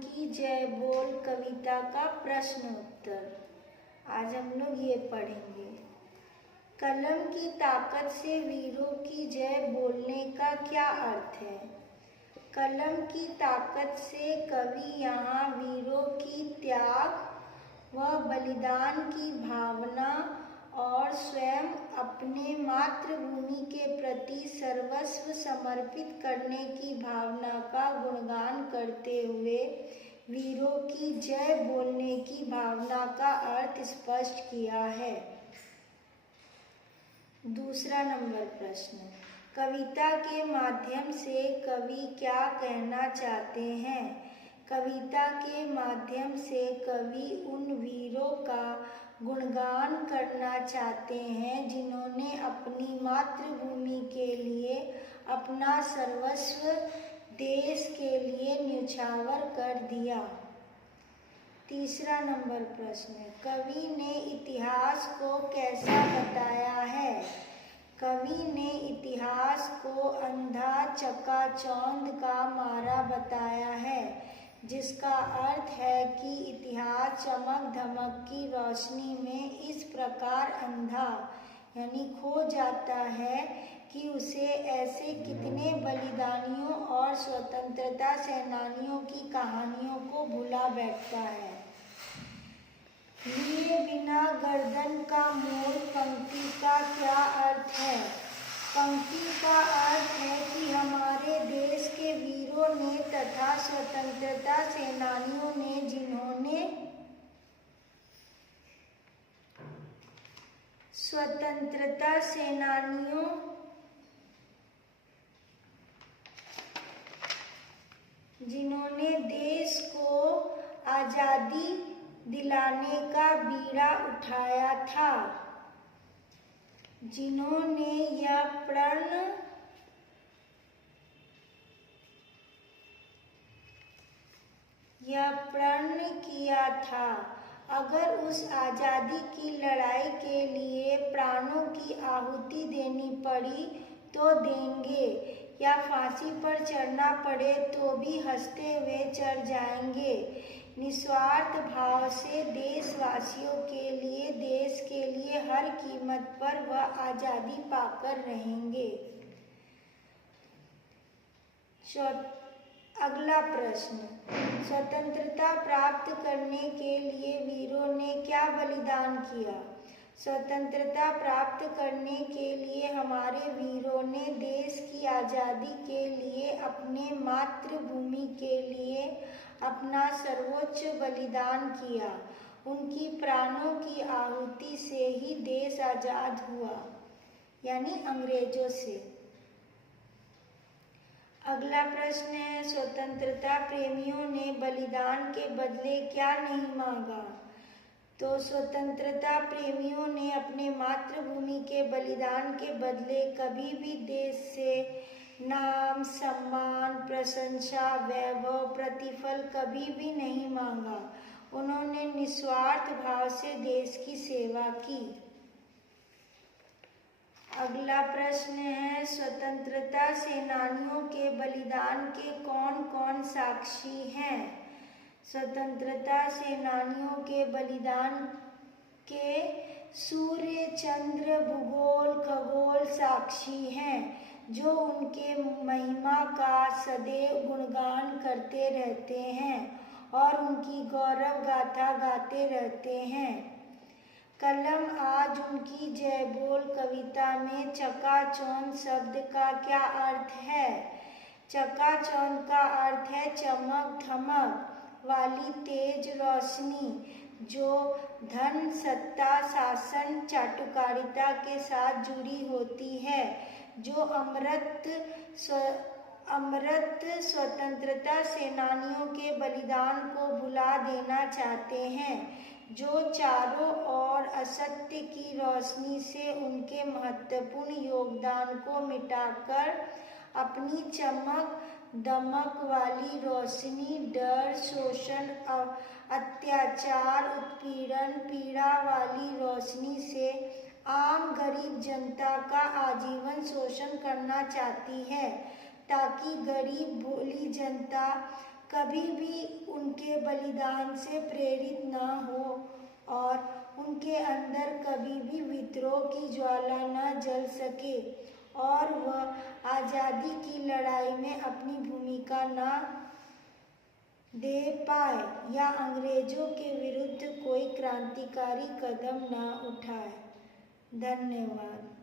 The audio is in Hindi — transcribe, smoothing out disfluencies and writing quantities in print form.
उनकी जय बोल कविता का प्रश्न उत्तर। आज हम लोग ये पढ़ेंगे। कलम की ताकत से वीरों की जय बोलने का क्या अर्थ है? कलम की ताकत से कवि यहाँ वीरों की त्याग व बलिदान की भावना और स्वयं अपने मातृभूमि के प्रति सर्वस्व समर्पित करने की भावना का गुणगान करते हुए वीरों की जय बोलने की भावना का अर्थ स्पष्ट किया है। दूसरा नंबर प्रश्न, कविता के माध्यम से कवि क्या कहना चाहते हैं? कविता के माध्यम से कवि उन वीरों का गुणगान करना चाहते हैं जिन्होंने अपनी मातृभूमि के लिए अपना सर्वस्व देश के लिए न्यौछावर कर दिया। तीसरा नंबर प्रश्न, कवि ने इतिहास को कैसा बताया है? कवि ने इतिहास को अंधा चकाचौंध का मारा बताया है, जिसका अर्थ है कि इतिहास चमक धमक की रोशनी में इस प्रकार अंधा यानी खो जाता है कि उसे ऐसे कितने बलिदानियों और स्वतंत्रता सेनानियों की कहानियों को भुला बैठता है। लिए बिना गर्दन का मोड़ पंक्ति का क्या अर्थ है? पंक्ति का अर्थ है कि हमारे देश के वीरों ने तथा स्वतंत्रता सेनानियों ने जिन्होंने देश को आजादी दिलाने का बीड़ा उठाया था, जिन्होंने यह प्रण किया था, अगर उस आजादी की लड़ाई के लिए प्राणों की आहुति देनी पड़ी तो देंगे, या फांसी पर चढ़ना पड़े तो भी हंसते हुए चढ़ जाएंगे। निस्वार्थ भाव से देशवासियों के लिए, देश के लिए हर कीमत पर वह आजादी पाकर रहेंगे। अगला प्रश्न, स्वतंत्रता प्राप्त करने के लिए वीरों ने क्या बलिदान किया? स्वतंत्रता प्राप्त करने के लिए हमारे वीरों ने देश की आज़ादी के लिए, अपने मातृभूमि के लिए अपना सर्वोच्च बलिदान किया। उनकी प्राणों की आहुति से ही देश आज़ाद हुआ, यानी अंग्रेजों से। अगला प्रश्न है, स्वतंत्रता प्रेमियों ने बलिदान के बदले क्या नहीं मांगा? तो स्वतंत्रता प्रेमियों ने अपने मातृभूमि के बलिदान के बदले कभी भी देश से नाम, सम्मान, प्रशंसा, वैभव, प्रतिफल कभी भी नहीं मांगा। उन्होंने निस्वार्थ भाव से देश की सेवा की। अगला प्रश्न है, स्वतंत्रता सेनानियों के बलिदान के कौन कौन साक्षी हैं? स्वतंत्रता सेनानियों के बलिदान के सूर्य, चंद्र, भूगोल, खगोल साक्षी हैं, जो उनके महिमा का सदैव गुणगान करते रहते हैं और उनकी गौरव गाथा गाते रहते हैं। कलम आज उनकी जय बोल कविता में चकाचौंध शब्द का क्या अर्थ है? चकाचौंध का अर्थ है चमक धमक वाली तेज रोशनी, जो धन, सत्ता, शासन, चाटुकारिता के साथ जुड़ी होती है, जो अमृत स्वतंत्रता सेनानियों के बलिदान को भुला देना चाहते हैं, जो चारों ओर असत्य की रोशनी से उनके महत्वपूर्ण योगदान को मिटाकर अपनी चमक दमक वाली रोशनी, डर, शोषण, अत्याचार, उत्पीड़न, पीड़ा वाली रोशनी से आम गरीब जनता का आजीवन शोषण करना चाहती है, ताकि गरीब भोली जनता कभी भी उनके बलिदान से प्रेरित न हो और उनके अंदर कभी भी विद्रोह की ज्वाला न जल सके और वह आज़ादी की लड़ाई में अपनी भूमिका न दे पाए या अंग्रेजों के विरुद्ध कोई क्रांतिकारी कदम न उठाए। धन्यवाद।